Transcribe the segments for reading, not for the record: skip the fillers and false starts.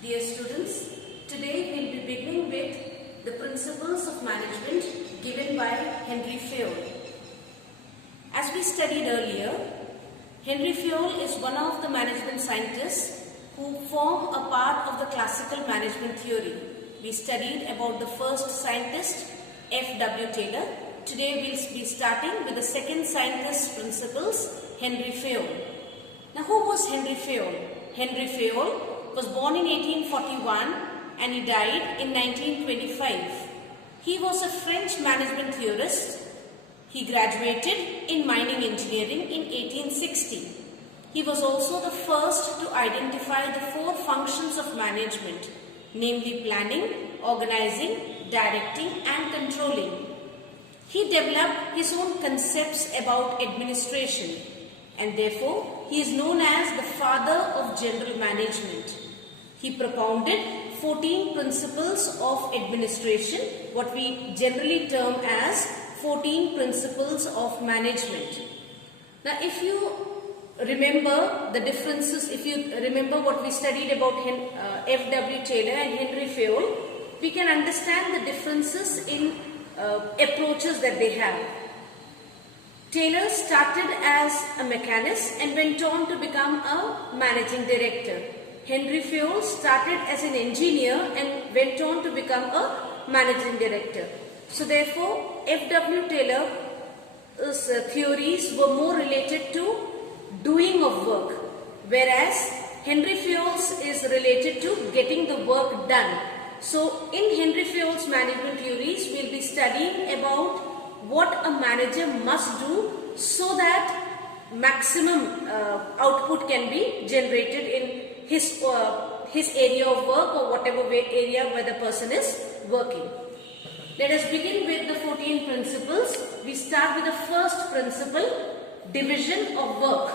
Dear students, today we will be beginning with the principles of management given by Henry Fayol. As we studied earlier, Henry Fayol is one of the management scientists who form a part of the classical management theory. We studied about the first scientist, F.W. Taylor. Today we will be starting with the second scientist's principles, Henry Fayol. Now, who was Henry Fayol? Henry Fayol was born in 1841 and he died in 1925. He was a French management theorist. He graduated in mining engineering in 1860. He was also the first to identify the four functions of management, namely planning, organizing, directing and controlling. He developed his own concepts about administration and therefore he is known as the father of general management. He propounded 14 principles of administration, what we generally term as 14 principles of management. Now, if you remember the differences, if you remember what we studied about F.W. Taylor and Henry Fayol, we can understand the differences in approaches that they have. Taylor started as a mechanist and went on to become a managing director. Henry Fayol started as an engineer and went on to become a managing director. So therefore, F.W. Taylor's theories were more related to doing of work, whereas Henry Fayol's is related to getting the work done. So in Henry Fayol's management theories, we will be studying about what a manager must do so that maximum output can be generated in his area of work or whatever area where the person is working. Let us begin with the 14 principles. We start with the first principle, division of work.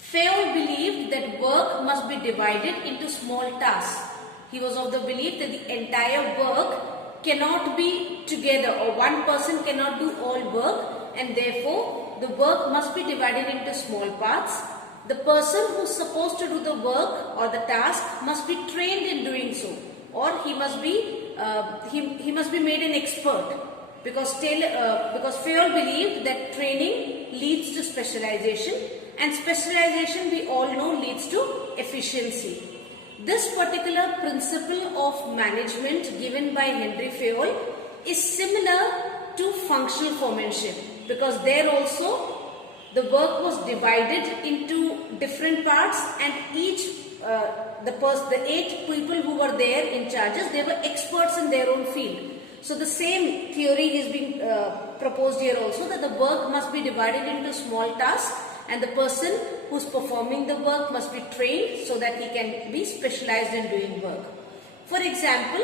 Fayol believed that work must be divided into small tasks. He was of the belief that the entire work cannot be together, or one person cannot do all work, and therefore the work must be divided into small parts. The person who is supposed to do the work or the task must be trained in doing so, or he must be made an expert, because Fayol believed that training leads to specialization, and specialization, we all know, leads to efficiency. This particular principle of management given by Henry Fayol is similar to functional foremanship, because there also the work was divided into different parts, and each the 8 people who were there in charges, they were experts in their own field. So the same theory is being proposed here also, that the work must be divided into small tasks and the person who is performing the work must be trained so that he can be specialized in doing work. For example,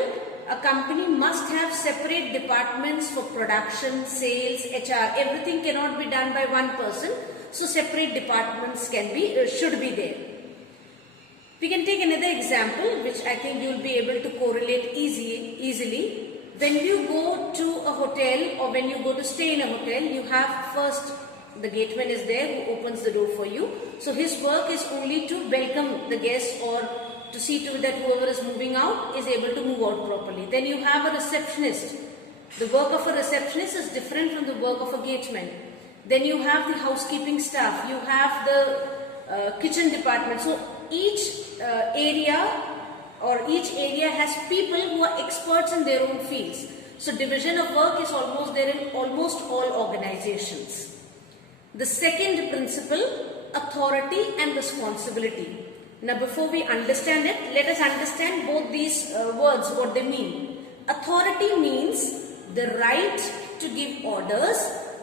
a company must have separate departments for production, sales, HR. Everything cannot be done by one person. So separate departments should be there. We can take another example which I think you will be able to correlate easily. When you go to a hotel or when you go to stay in a hotel, you have first the gateman is there who opens the door for you. So his work is only to welcome the guests or to see to that whoever is moving out is able to move out properly. Then you have a receptionist. The work of a receptionist is different from the work of a gateman. Then you have the housekeeping staff. You have the kitchen department. So each area has people who are experts in their own fields. So division of work is almost there in almost all organizations. The second principle, authority and responsibility. Now before we understand it, let us understand both these words, what they mean. Authority means the right to give orders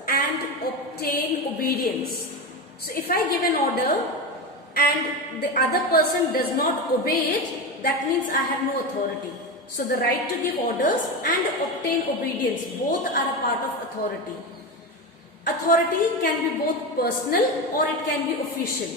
and obtain obedience. So if I give an order and the other person does not obey it, that means I have no authority. So the right to give orders and obtain obedience, both are a part of authority. Authority can be both personal or it can be official.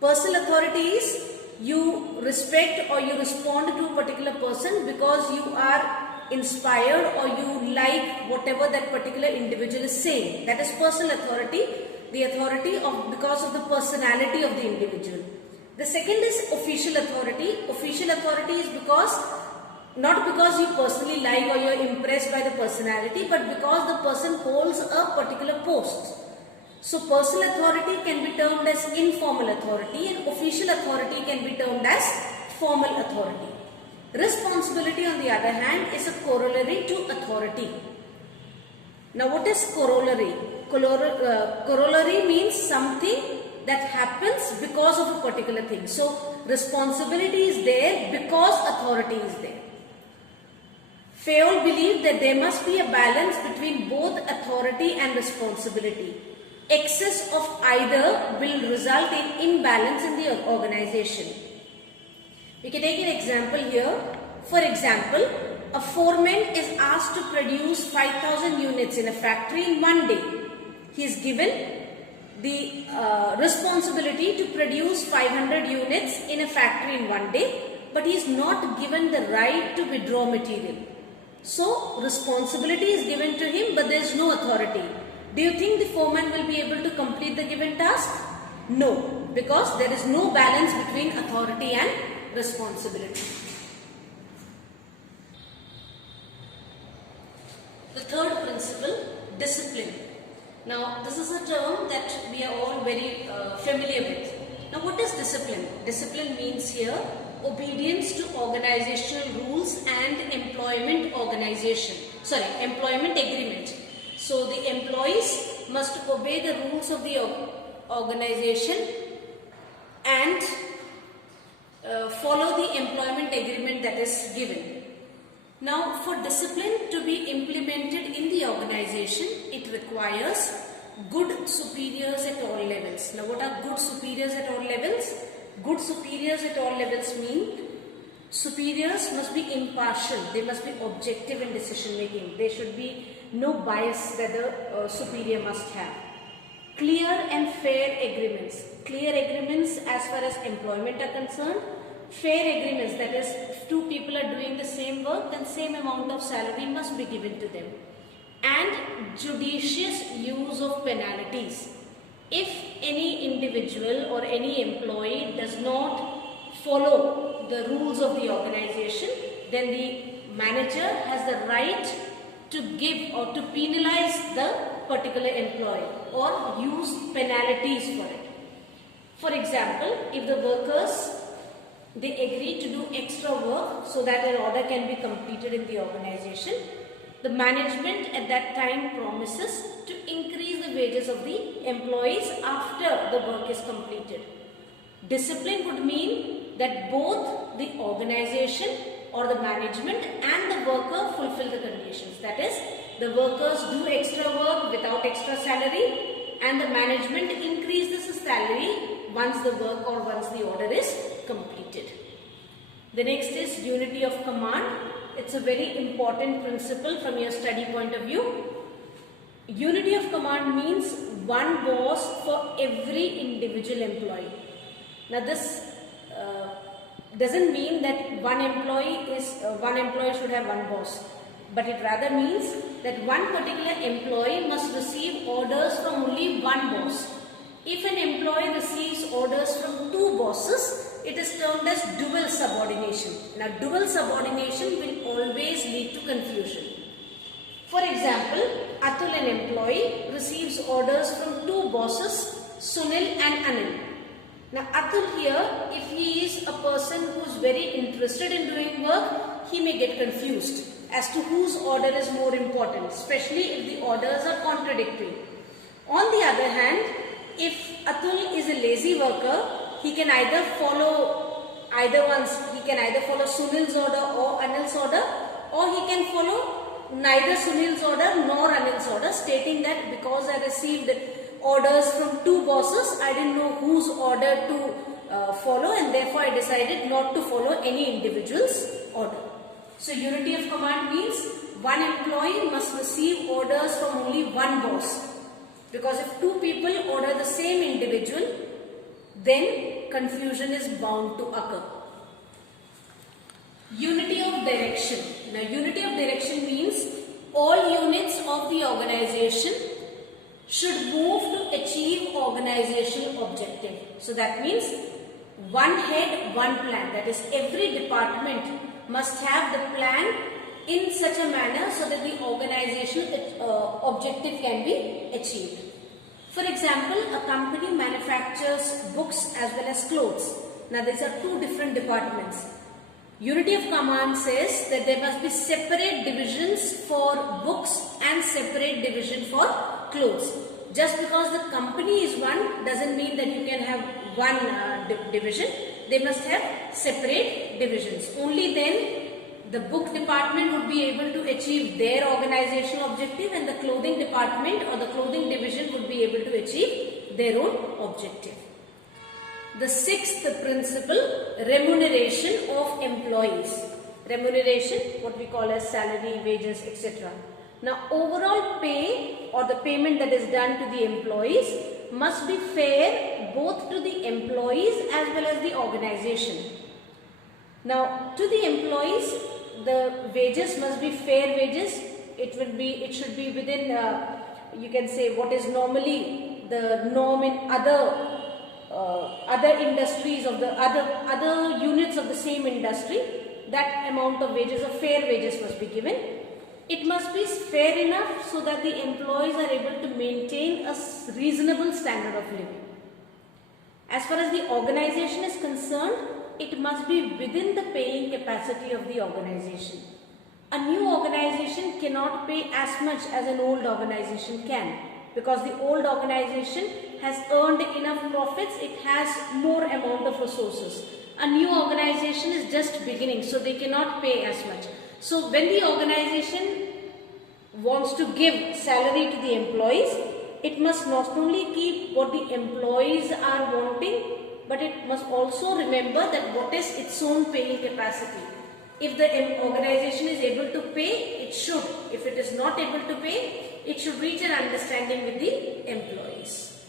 Personal authority is you respect or you respond to a particular person because you are inspired or you like whatever that particular individual is saying. That is personal authority, the authority of because of the personality of the individual. The second is official authority. Official authority is not because you personally like or you're impressed by the personality, but because the person holds a particular post. So personal authority can be termed as informal authority and official authority can be termed as formal authority. Responsibility, on the other hand, is a corollary to authority. Now what is corollary? Corollary means something that happens because of a particular thing. So responsibility is there because authority is there. Fayol believed that there must be a balance between both authority and responsibility. Excess of either will result in imbalance in the organization. We can take an example here. For example, a foreman is asked to produce 5,000 units in a factory in one day. He is given the responsibility to produce 500 units in a factory in one day, but he is not given the right to withdraw material. So responsibility is given to him, but there is no authority. Do you think the foreman will be able to complete the given task? No, because there is no balance between authority and responsibility. The third principle, discipline. Now this is a term that we are all very familiar with. Now what is discipline? Discipline means here obedience to organizational rules and employment agreement. So the employees must obey the rules of the organization and follow the employment agreement that is given. Now for discipline to be implemented in the organization, it requires good superiors at all levels. Now what are good superiors at all levels? Good superiors at all levels mean superiors must be impartial, they must be objective in decision making. There should be no bias that the superior must have. Clear and fair agreements. Clear agreements as far as employment are concerned. Fair agreements, that is, if two people are doing the same work, then same amount of salary must be given to them. And judicious use of penalties. If any individual or any employee does not follow the rules of the organization, then the manager has the right to give or to penalize the particular employee or use penalties for it. For example, if the workers they agree to do extra work so that an order can be completed in the organization, the management at that time promises to increase the wages of the employees after the work is completed. Discipline would mean that both the organization or the management and the worker fulfill the conditions. That is, the workers do extra work without extra salary and the management increases the salary once the work or once the order is completed. The next is unity of command. It's a very important principle from your study point of view. Unity of command means one boss for every individual employee. Now this doesn't mean that one employee should have one boss, but it rather means that one particular employee must receive orders from only one boss. If an employee receives orders from two bosses, it is termed as dual subordination. Now dual subordination will always lead to confusion. For example, Atul, an employee, receives orders from two bosses, Sunil and Anil. Now Atul here, if he is a person who is very interested in doing work, he may get confused as to whose order is more important, especially if the orders are contradictory. On the other hand, if Atul is a lazy worker, he can either follow Sunil's order or Anil's order, or he can follow neither Sunil's order nor Anil's order, stating that because I received orders from two bosses, I didn't know whose order to follow, and therefore I decided not to follow any individual's order. So unity of command means one employee must receive orders from only one boss. Because if two people order the same individual, then confusion is bound to occur. Unity of direction. Now unity of direction means all units of the organization should move to achieve organizational objective. So that means one head, one plan. That is, every department must have the plan in such a manner so that the organizational objective can be achieved. For example, a company manufactures books as well as clothes. Now these are two different departments. Unity of command says that there must be separate divisions for books and separate division for clothes. Just because the company is one doesn't mean that you can have one division. They must have separate divisions. Only then the book department would be able to achieve their organizational objective, and the clothing department or the clothing division would be able to achieve their own objective. The sixth principle, remuneration of employees. Remuneration, what we call as salary, wages, etc. Now, overall pay or the payment that is done to the employees must be fair both to the employees as well as the organization. Now, to the employees, the wages must be fair wages. It should be within, you can say, what is normally the norm in other industries of the other units of the same industry. That amount of wages or fair wages must be given. It must be fair enough so that the employees are able to maintain a reasonable standard of living. As far as the organization is concerned, it must be within the paying capacity of the organization. A new organization cannot pay as much as an old organization can, because the old organization has earned enough profits, it has more amount of resources. A new organization is just beginning, so they cannot pay as much. So when the organization wants to give salary to the employees, it must not only keep what the employees are wanting, but it must also remember that what is its own paying capacity. If the organization is able to pay, it should. If it is not able to pay, it should reach an understanding with the employees.